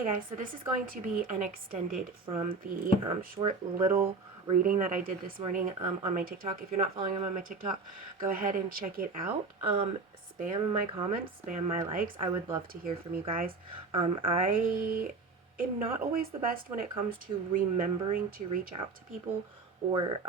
Hey guys, so this is going to be an extended from the short little reading that I did this morning on my TikTok. If you're not following me on my TikTok, go ahead and check it out. Spam my comments, spam my likes. I would love to hear from you guys. I am not always the best when it comes to remembering to reach out to people or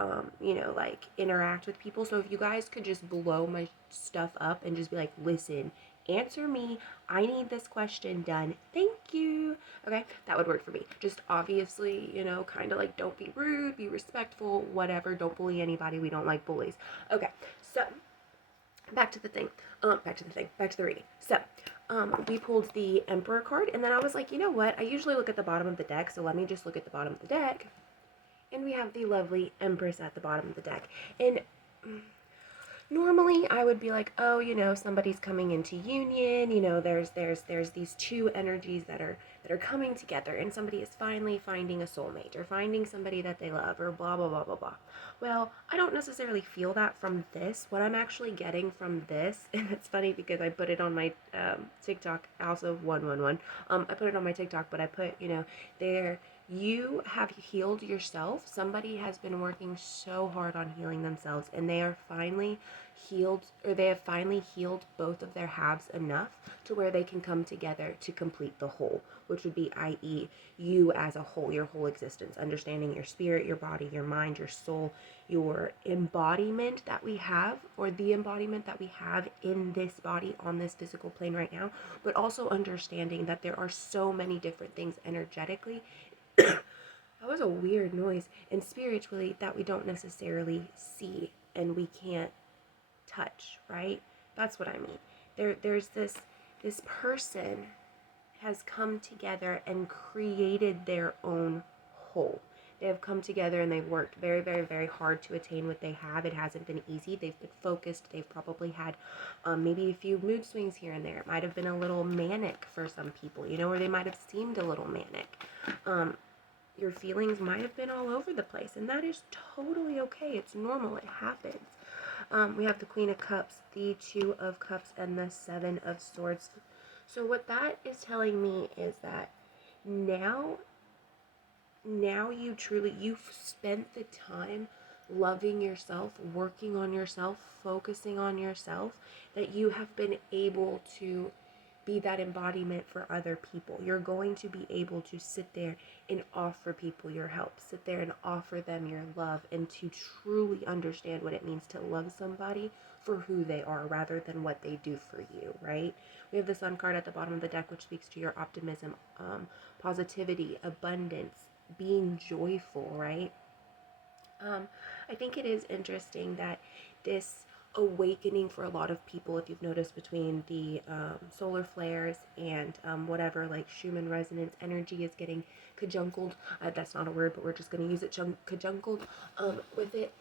like interact with people. So if you guys could just blow my stuff up and just be like, listen, answer me, I need this question done, thank you. Okay, that would work for me. Just obviously, kind of like, don't be rude, be respectful, whatever. Don't bully anybody. We don't like bullies. Okay, so back to the thing. Back to the reading. So we pulled the Emperor card, and then I was like, you know what, I usually look at the bottom of the deck, so let me just look at the bottom of the deck. And we have the lovely Empress at the bottom of the deck. And normally I would be like, oh, somebody's coming into union, there's these two energies that are coming together, and somebody is finally finding a soulmate or finding somebody that they love, or blah blah blah blah blah. Well, I don't necessarily feel that from this. What I'm actually getting from this, and it's funny because I put it on my TikTok, also 111. I put it on my TikTok, but I put, there, you have healed yourself. Somebody has been working so hard on healing themselves, and they are finally healed, or they have finally healed both of their halves enough to where they can come together to complete the whole, which would be, i.e., you as a whole, your whole existence, understanding your spirit, your body, your mind, your soul, your embodiment that we have, or the embodiment that we have in this body on this physical plane right now, but also understanding that there are so many different things energetically. That was a weird noise. And spiritually, that we don't necessarily see and we can't touch, right? That's what I mean. There's this person has come together and created their own whole. They have come together and they've worked very, very, very hard to attain what they have. It hasn't been easy. They've been focused. They've probably had maybe a few mood swings here and there. It might have been a little manic for some people, or they might have seemed a little manic. Your feelings might have been all over the place, and that is totally okay. It's normal. It happens. We have the Queen of Cups, the Two of Cups, and the Seven of Swords. So what that is telling me is that now you've spent the time loving yourself, working on yourself, focusing on yourself, that you have been able to be that embodiment for other people. You're going to be able to sit there and offer people your help, sit there and offer them your love, and to truly understand what it means to love somebody for who they are rather than what they do for you, right? We have the Sun card at the bottom of the deck, which speaks to your optimism, positivity, abundance, being joyful, right? I think it is interesting that this awakening for a lot of people, if you've noticed, between the solar flares and whatever, like Schumann resonance energy is getting conjunkled. That's not a word, but we're just going to use it, conjunkled with it.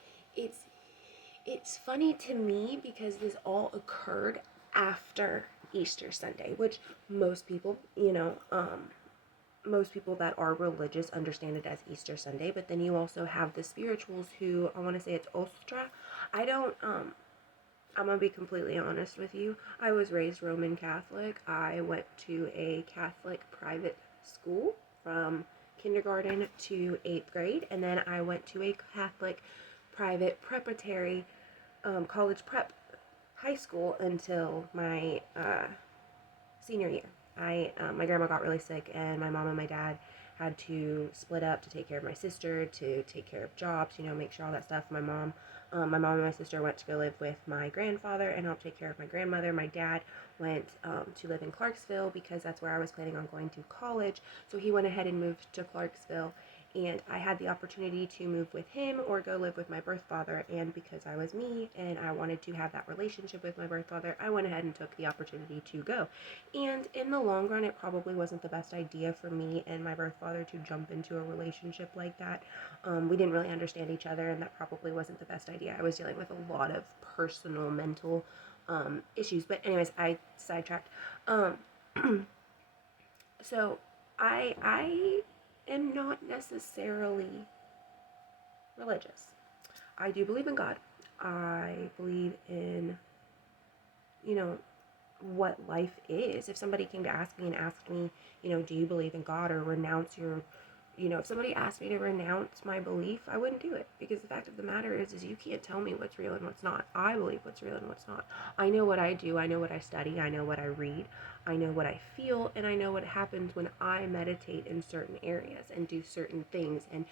It's funny to me because this all occurred after Easter Sunday, which most people, most people that are religious understand it as Easter Sunday, but then you also have the spirituals who, I want to say it's Ostra. I don't, I'm going to be completely honest with you. I was raised Roman Catholic. I went to a Catholic private school from kindergarten to 8th grade, and then I went to a Catholic private preparatory college prep high school until my senior year. My grandma got really sick, and my mom and my dad had to split up to take care of my sister, to take care of jobs, make sure all that stuff. My mom and my sister went to go live with my grandfather and help take care of my grandmother. My dad went to live in Clarksville because that's where I was planning on going to college. So he went ahead and moved to Clarksville, and I had the opportunity to move with him or go live with my birth father. And because I was me and I wanted to have that relationship with my birth father, I went ahead and took the opportunity to go. And in the long run, it probably wasn't the best idea for me and my birth father to jump into a relationship like that. We didn't really understand each other, and that probably wasn't the best idea. I was dealing with a lot of personal, mental issues. But anyways, I sidetracked. So I am not necessarily religious. I do believe in God. I believe in, what life is. If somebody came to ask me and asked me, do you believe in God, or renounce your, if somebody asked me to renounce my belief, I wouldn't do it, because the fact of the matter is you can't tell me what's real and what's not. I believe what's real and what's not. I know what I do. I know what I study. I know what I read. I know what I feel, and I know what happens when I meditate in certain areas and do certain things and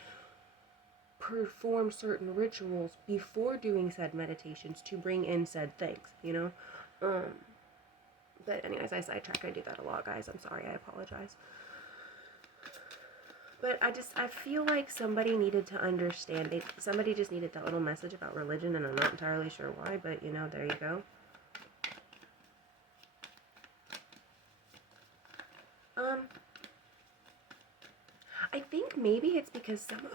perform certain rituals before doing said meditations to bring in said things. But anyways, I sidetrack. I do that a lot, guys. I'm sorry. I apologize. But I feel like somebody needed to understand. Somebody just needed that little message about religion, and I'm not entirely sure why, but there you go. I think maybe it's because some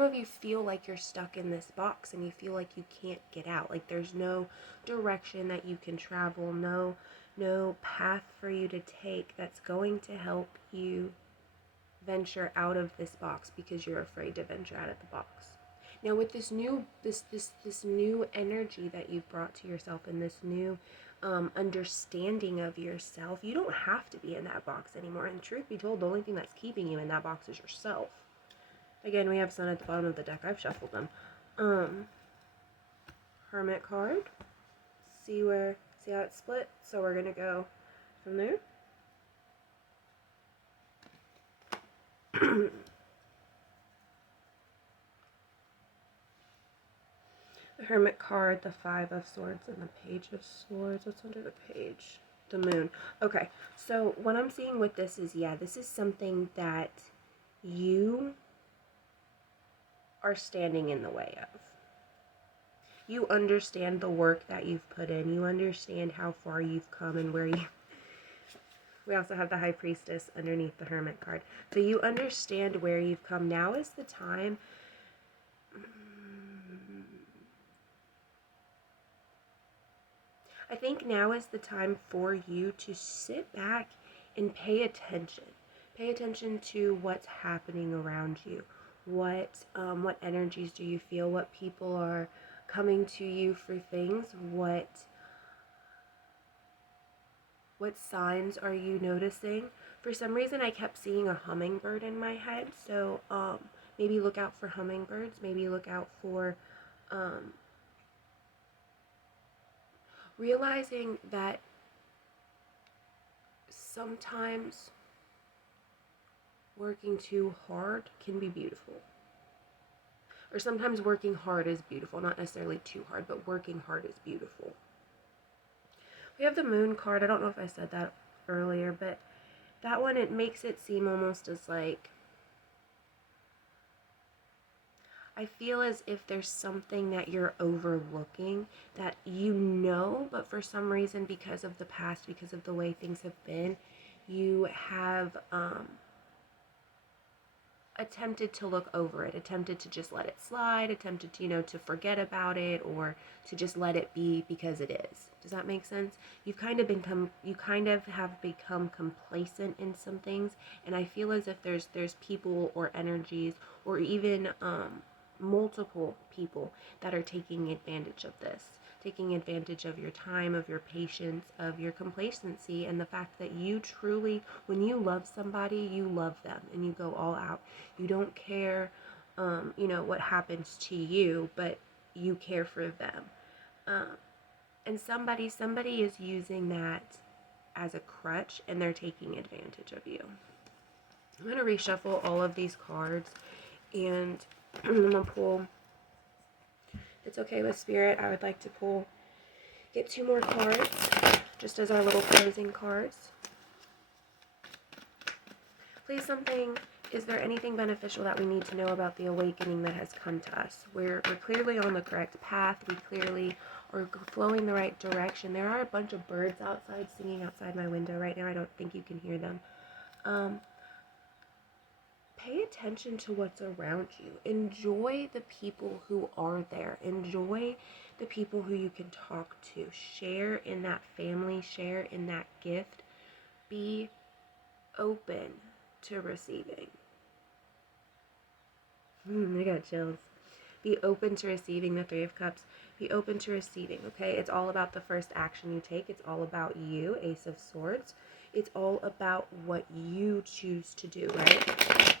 of you feel like you're stuck in this box and you feel like you can't get out. Like there's no direction that you can travel, no path for you to take that's going to help you venture out of this box, because you're afraid to venture out of the box. Now with this new energy that you've brought to yourself, and this new understanding of yourself, you don't have to be in that box anymore. And truth be told, the only thing that's keeping you in that box is yourself. Again, we have Sun at the bottom of the deck. I've shuffled them. Hermit card. See how it's split? So we're gonna go from there. The Hermit card, the Five of Swords, and the Page of Swords. What's under the page? The Moon. Okay, so what I'm seeing with this is, this is something that you are standing in the way of. You understand the work that you've put in. You understand how far you've come and where you... We also have the High Priestess underneath the Hermit card. So you understand where you've come. Now is the time... I think now is the time for you to sit back and pay attention. Pay attention to what's happening around you. What energies do you feel? What people are coming to you for things? What signs are you noticing? For some reason, I kept seeing a hummingbird in my head. So maybe look out for hummingbirds. Maybe look out for... realizing that sometimes working too hard can be beautiful. Or sometimes working hard is beautiful. Not necessarily too hard, but working hard is beautiful. We have the Moon card. I don't know if I said that earlier, but that one, it makes it seem almost as like... I feel as if there's something that you're overlooking that but for some reason, because of the past, because of the way things have been, you have attempted to look over it, attempted to just let it slide, attempted to, to forget about it, or to just let it be because it is. Does that make sense? You kind of have become complacent in some things, and I feel as if there's people or energies or even multiple people that are taking advantage of this, taking advantage of your time, of your patience, of your complacency, and the fact that you truly, when you love somebody, you love them and you go all out. You don't care, what happens to you, but you care for them. And somebody is using that as a crutch, and they're taking advantage of you. I'm going to reshuffle all of these cards, and I'm going to pull, if it's okay with Spirit, I would like to get 2 more cards, just as our little closing cards. Please, is there anything beneficial that we need to know about the awakening that has come to us? We're clearly on the correct path. We clearly are flowing the right direction. There are a bunch of birds outside singing outside my window right now. I don't think you can hear them. Pay attention to what's around you. Enjoy the people who are there. Enjoy the people who you can talk to. Share in that family. Share in that gift. Be open to receiving. I got chills. Be open to receiving the 3 of Cups. Be open to receiving, okay? It's all about the first action you take. It's all about you, Ace of Swords. It's all about what you choose to do, right?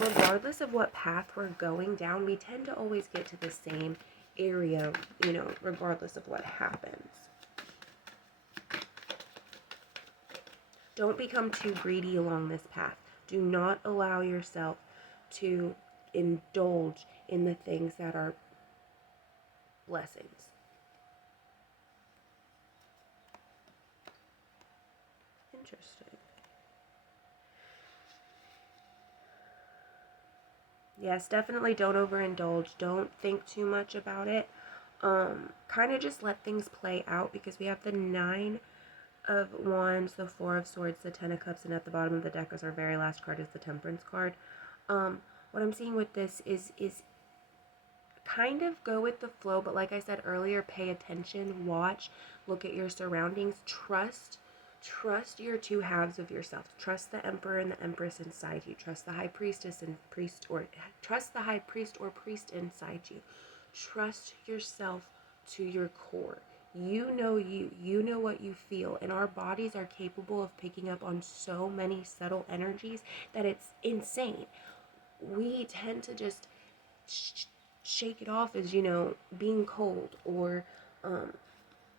Regardless of what path we're going down, we tend to always get to the same area, you know, regardless of what happens. Don't become too greedy along this path. Do not allow yourself to indulge in the things that are blessings. Interesting. Yes, definitely don't overindulge. Don't think too much about it. Kind of just let things play out, because we have the 9 of Wands, the 4 of Swords, the 10 of Cups, and at the bottom of the deck is our very last card, is the Temperance card. What I'm seeing with this is kind of go with the flow, but like I said earlier, pay attention, watch, look at your surroundings, trust your two halves of yourself. Trust the Emperor and the Empress inside you. Trust the High Priestess and priest, or trust the High Priest or priest inside you. Trust yourself to your core. You know what you feel, and our bodies are capable of picking up on so many subtle energies that it's insane. We tend to just shake it off as, you know, being cold, or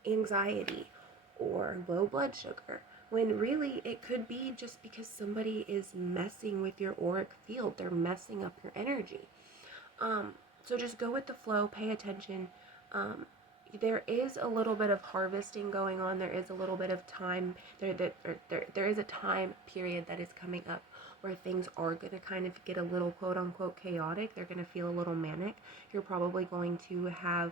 anxiety, or low blood sugar, when really it could be just because somebody is messing with your auric field. They're messing up your energy. So just go with the flow, pay attention. There is a little bit of harvesting going on. There is a little bit of time. There is a time period that is coming up where things are going to kind of get a little quote-unquote chaotic. They're going to feel a little manic. You're probably going to have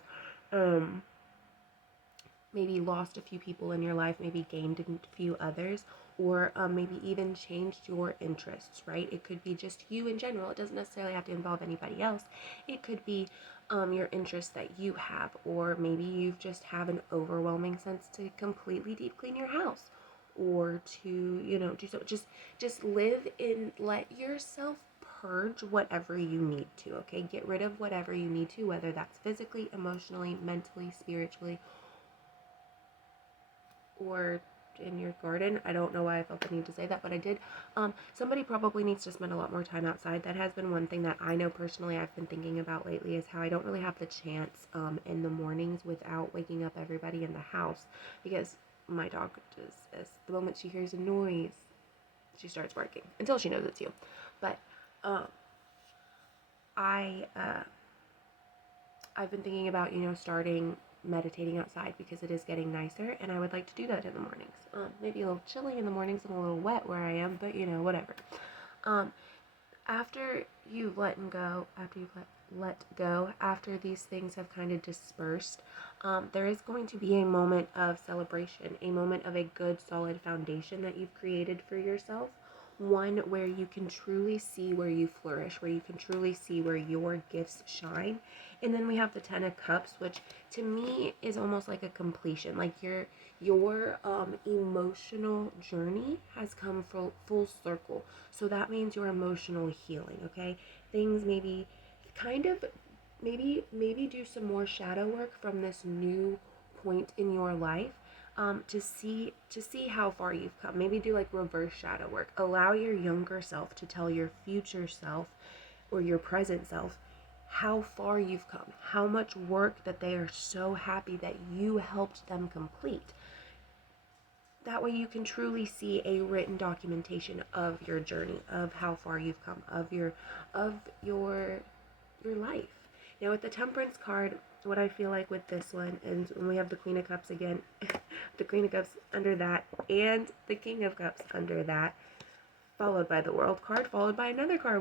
maybe lost a few people in your life, maybe gained a few others, or maybe even changed your interests, right? It could be just you in general. It doesn't necessarily have to involve anybody else. It could be your interests that you have, or maybe you just have an overwhelming sense to completely deep clean your house, or to, you know, do so. Just live in, let yourself purge whatever you need to, okay? Get rid of whatever you need to, whether that's physically, emotionally, mentally, spiritually, or in your garden. I don't know why I felt the need to say that, but I did. Somebody probably needs to spend a lot more time outside. That has been one thing that I know personally I've been thinking about lately, is how I don't really have the chance in the mornings without waking up everybody in the house, because my dog just, the moment she hears a noise, she starts barking until she knows it's you. But I've been thinking about, you know, starting meditating outside, because it is getting nicer, and I would like to do that in the mornings. Maybe a little chilly in the mornings and a little wet where I am, but you know, whatever. After you've let go, after these things have kind of dispersed, there is going to be a moment of celebration, a moment of a good solid foundation that you've created for yourself. One where you can truly see where you flourish, where you can truly see where your gifts shine. And then we have the 10 of Cups, which to me is almost like a completion. Like your emotional journey has come full circle. So that means your emotional healing, okay? Things maybe kind of, maybe do some more shadow work from this new point in your life. To see how far you've come. Maybe do like reverse shadow work. Allow your younger self to tell your future self, or your present self, how far you've come, how much work that they are so happy that you helped them complete. That way you can truly see a written documentation of your journey, of how far you've come, of your life. Now with the Temperance card, what I feel like with this one, and when we have the Queen of Cups again, the Queen of Cups under that, and the King of Cups under that, followed by the World card, followed by another card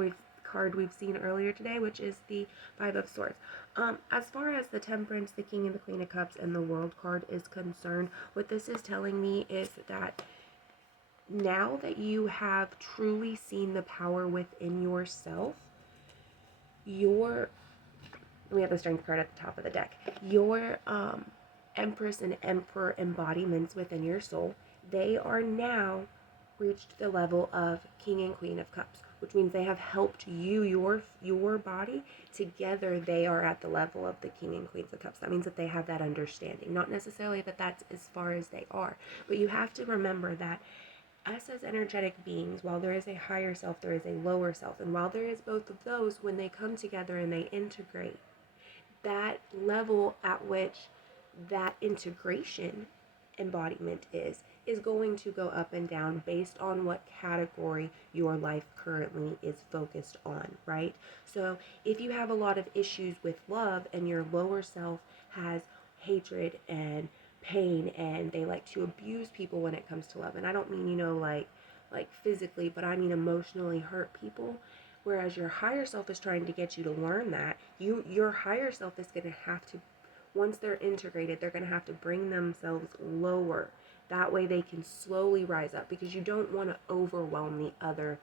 we've seen earlier today, which is the Five of Swords. As far as the Temperance, the King and the Queen of Cups, and the World card is concerned, what this is telling me is that now that you have truly seen the power within yourself, we have the Strength card at the top of the deck. Your Empress and Emperor embodiments within your soul, they are now reached the level of King and Queen of Cups, which means they have helped you, your body. Together, they are at the level of the King and Queens of Cups. That means that they have that understanding. Not necessarily that that's as far as they are, but you have to remember that us as energetic beings, while there is a higher self, there is a lower self. And while there is both of those, when they come together and they integrate, that level at which that integration embodiment is going to go up and down based on what category your life currently is focused on, right? So if you have a lot of issues with love and your lower self has hatred and pain and they like to abuse people when it comes to love, and I don't mean, like physically, but I mean emotionally hurt people, whereas your higher self is trying to get you to learn that, your higher self is going to have to, once they're integrated, they're going to have to bring themselves lower. That way they can slowly rise up, because you don't want to overwhelm the other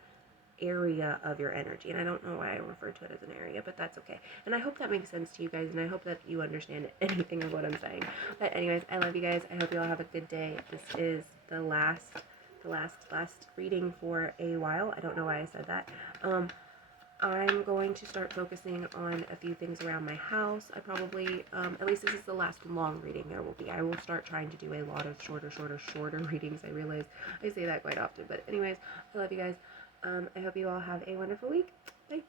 area of your energy. And I don't know why I refer to it as an area, but that's okay. And I hope that makes sense to you guys, and I hope that you understand anything of what I'm saying. But anyways, I love you guys. I hope you all have a good day. This is the last reading for a while. I don't know why I said that. I'm going to start focusing on a few things around my house. I probably, at least this is the last long reading there will be. I will start trying to do a lot of shorter readings. I realize I say that quite often. But anyways, I love you guys. I hope you all have a wonderful week. Bye.